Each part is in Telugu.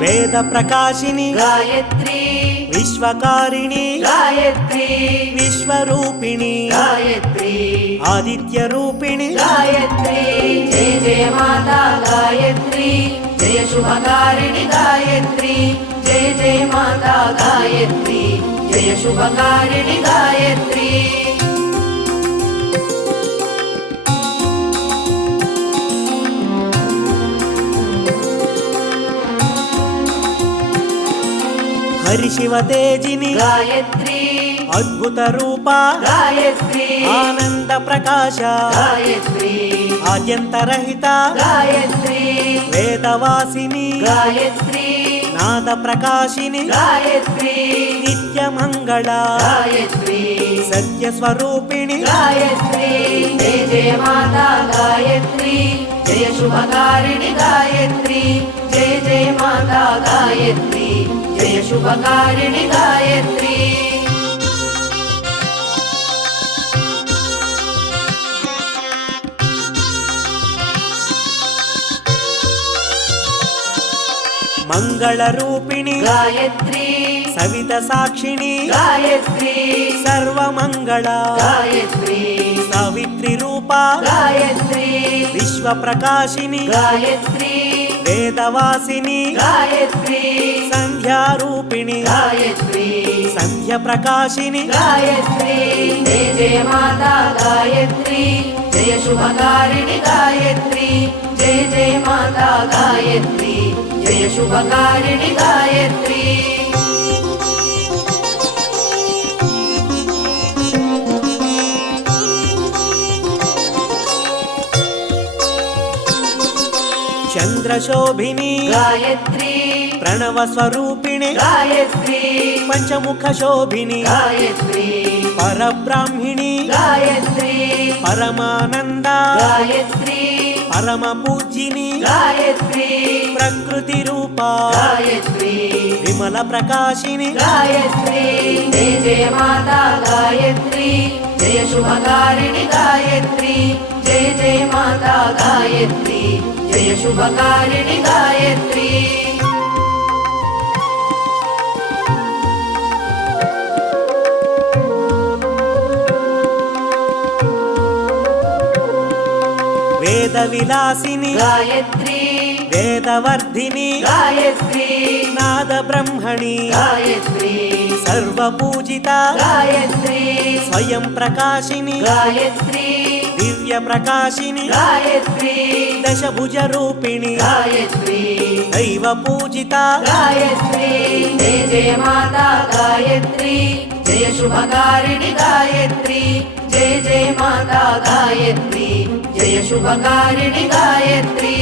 वेद प्रकाशिनी गायत्री विश्वकारिणी गायत्री विश्वरूपिणी गायत्री आदित्य रूपिणी गायत्री जय जय माता गायत्री जय शुभकारिणी गायत्री जय जय माता गायत्री जय शुभकारिणी गायत्री हरि शिव तेजिनी गायत्री अद्भुत रूपा गायत्री आनंद प्रकाश गायत्री आद्यंतरहिता गायत्री वेदवासिनी गायत्री नाद प्रकाशिनी गायत्री नित्य मंगला गायत्री सत्य स्वरूपिणी गायत्री जय जय माता गायत्री जय शुभकारिणी गायत्री जय जय माता गायत्री जय शुभकारिणी गायत्री मंगल रूपिणी गायत्री सवित साक्षिणी गायत्री सर्व मंगला गायत्री सावित्री रूपा गायत्री विश्व प्रकाशिनी गायत्री वेदवासिनी गायत्री संध्या रूपिणी गायत्री संध्या प्रकाशिनी गायत्री जय जय माता गायत्री जय शुभकारिणी गायत्री जय जय माता गायत्री जय शुभकारिणी गायत्री चंद्रशोभिनी गायत्री प्रणव स्वरूपिणी गायत्री पंचमुख शोभिनी गायत्री परब्राह्मिणी गायत्री परमानंदा गायत्री परम पूजिनी गायत्री प्रकृति रूपा गायत्री विमल प्रकाशिनी गायत्री जय जय माता गायत्री जय शुभकारिणी गायत्री जय जय माता गायत्री जय शुभकारिणी गायत्री वेद विलासिनी गायत्री वेदवर्धिनी गायत्री नाद ब्रह्मणी गायत्री सर्वपूजिता गायत्री स्वयं प्रकाशिनी गायत्री दिव्य प्रकाशिनी गायत्री दशभुज रूपिणी गायत्री दैव पूजिता गायत्री जय जय माता गायत्री जय शुभकारिणी गायत्री जय जय माता गायत्री जय शुभकारिणी गायत्री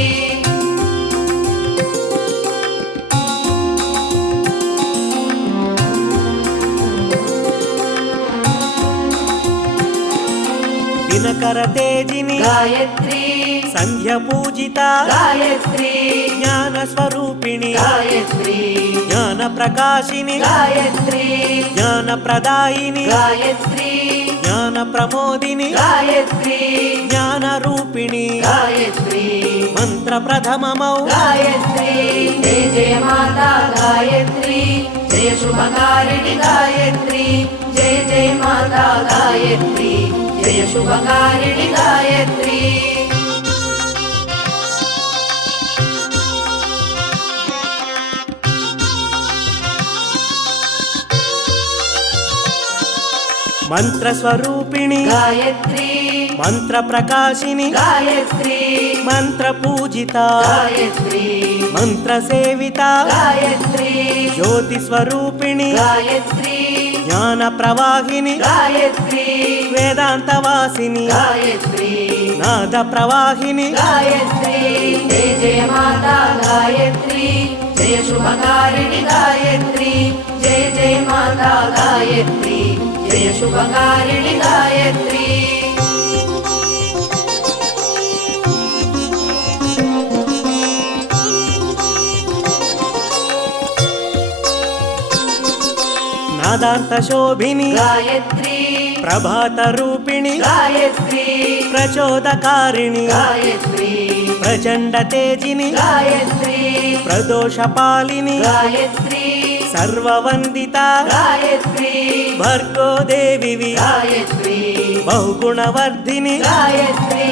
दिनकर तेजिनी गायत्री संध्या पूजिता गायत्री ज्ञान स्वरूपिणी गायत्री ज्ञान प्रकाशिनी गायत्री ज्ञान प्रदायिनी गायत्री ज्ञान प्रमोदिनी गायत्री ज्ञान रूपिणी गायत्री मंत्र प्रथममौ गायत्री जय जय माता गायत्री जय शुभकारिणी गायत्री जय जय माता गायत्री जय शुभकारिणी गायत्री मंत्र स्वरूपिणी गायत्री मंत्र प्रकाशिनी गायत्री मंत्र पूजिता गायत्री मंत्र सेविता गायत्री ज्योति स्वरूपिणी गायत्री ज्ञान प्रवाहिनी गायत्री वेदांत वासिनी गायत्री नाद प्रवाहिनी गायत्री जय जय माता गायत्री जय शुभकारिणी गायत्री जय जय माता गायत्री जय शुभकारिणी गायत्री नादांत शोभिनी गायत्री प्रभात रूपिणी गायत्री प्रचोदकारिणी गायत्री प्रचंड तेजिनी गायत्री ప్రదోషపాలిని గాయత్రి సర్వవందిత గాయత్రి భర్గో దేవివి గాయత్రి బహుగుణవర్ధిని గాయత్రి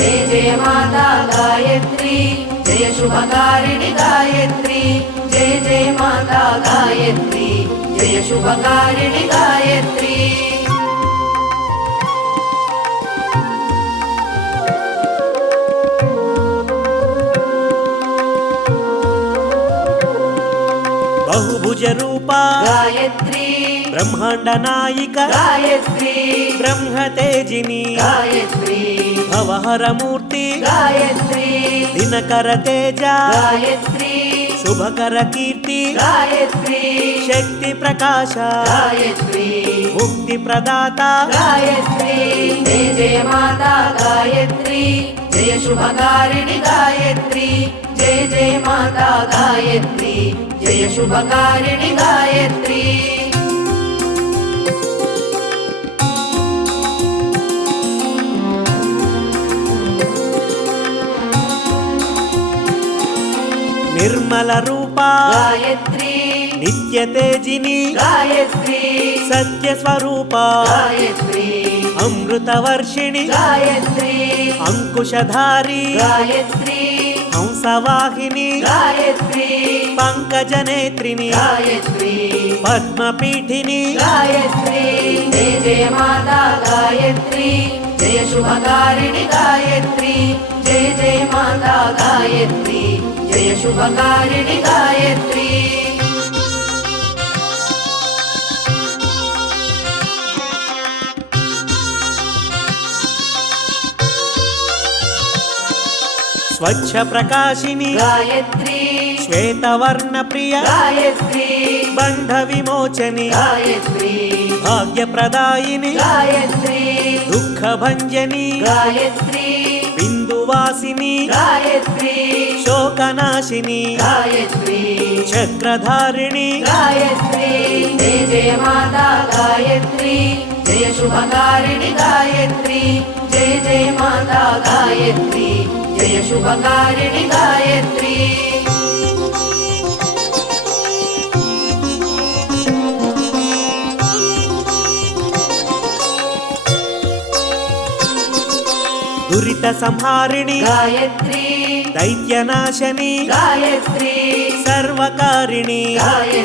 జయ జయ మాతా గాయత్రి జయ శుభకారిణి గాయత్రి జయ జయ మాతా గాయత్రి జయ శుభకారిణి గాయత్రి బహుభుజ రూప గాయత్రి బ్రహ్మాండ నాయిక గాయత్రి బ్రహ్మతేజిని గాయత్రి భవహరమూర్తి గాయత్రి దినకర తేజ గాయత్రి శుభకర కీర్తి గాయత్రి శక్తి ప్రకాశ గాయత్రి ముక్తి ప్రదాత గాయత్రి జయ జయ మాతా గాయత్రి జయ శుభకారిణి గాయత్రి జయ జయ మాతా గాయత్రి జయ శుభకారిణి గాయత్రి నిర్మల రూప గాయత్రి నిత్య తేజిని గాయత్రి సత్య స్వరూప గాయత్రి అమృత వర్షిణి గాయత్రి అంకుశధారి గాయత్రి హంసవాహిని గాయత్రి పంకజనేత్రిని గాయత్రి పద్మపీఠిని గాయత్రి జయ జయ మాతా గాయత్రి జయ శుభకారిణి గాయత్రి జయ జయ మాతా గాయత్రి జయ శుభకారిణి గాయత్రి స్వచ్ఛ ప్రకాశిని గాయత్రి శ్వేతవర్ణ ప్రియ గాయత్రి బంధ విమోచని గాయత్రి భాగ్యప్రదాయిని గాయత్రి దుఃఖ భంజని గాయత్రి బిందువాసిని గాయత్రి శోకనాశిని గాయత్రి చక్రధారిణి గాయత్రి జయ జయ మాతా గాయత్రి జయ శుభకారిణి గాయత్రి జయ జయ మాతా గాయత్రి జయ శుభకారిణి గాయత్రి దురిత సంహారిణి గాయత్రి దైత్యనాశని గాయత్రి సర్వకారిణి గాయత్రి